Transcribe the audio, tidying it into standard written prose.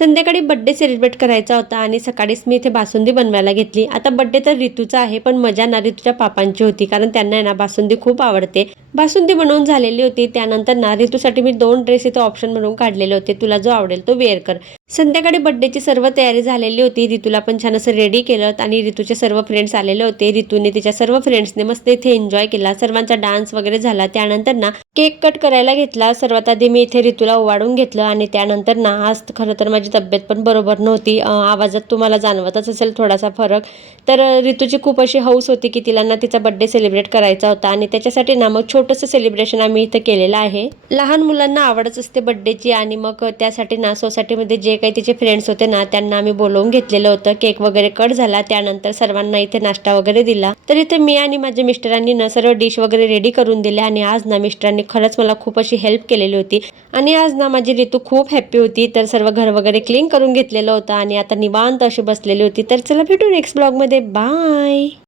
संध्याकाळी birthday celebrate करायचा होता आणि सकाळीच मी इथे बासुंदी बनवायला घेतली। आता बर्थडे तर ऋतूचा आहे, पण मजा ना ऋतूच्या पापांची होती, कारण त्यांना आहे ना बासुंदी खूप आवडते। बासुंदी बनवून झालेली होती। त्यानंतर ना ऋतूसाठी मी 2 ड्रेस इथे ऑप्शन म्हणून काढलेले होते, तुला जो आवडेल तो वेअर कर। संध्याकाळी बर्थडेची सर्व तयारी झालेली होती। ऋतूला पण छान असं रेडी केलं आणि ऋतूचे सर्व फ्रेंड्स आलेले होते। ऋतूने तिच्या सर्व फ्रेंड्सने मस्त इथे एन्जॉय केला, सर्वांचा डान्स वगैरे झाला। त्यानंतर ना केक कट करायला घेतला। सर्वात आधी मी इथे ऋतूला ओवाळून घेतलं आणि त्यानंतर ना आज खरं तर माझी तब्येत पण बरोबर नव्हती। आवाजात तुम्हाला जाणवतच असेल थोडासा फरक। तर ऋतूची खूप अशी हौस होती की तिला ना तिचा बर्थडे सेलिब्रेट करायचा होता आणि त्याच्यासाठी ना मग छोटंसं सेलिब्रेशन आम्ही इथे केलेलं आहे। लहान मुलांना आवडच असते बर्थडेची आणि मग त्यासाठी ना सोसायटीमध्ये जे काही तिचे फ्रेंड्स होते ना त्यांना आम्ही बोलवून घेतलेलं होतं। केक वगैरे कट झाला, त्यानंतर सर्वांना इथे नाश्ता वगैरे दिला। तर इथे मी आणि माझ्या मिस्टरांनी ना सर्व डिश वगैरे रेडी करून दिले आणि आज ना मिस्टरांनी खरंच मला खूप अशी हेल्प केलेली होती आणि आज ना माझी ऋतू खूप हॅप्पी होती। तर सर्व घर वगैरे क्लीन करून घेतलेलं होतं आणि आता निवांत अशी बसलेली होती। तर चला भेटू नेक्स्ट ब्लॉग मध्ये, बाय।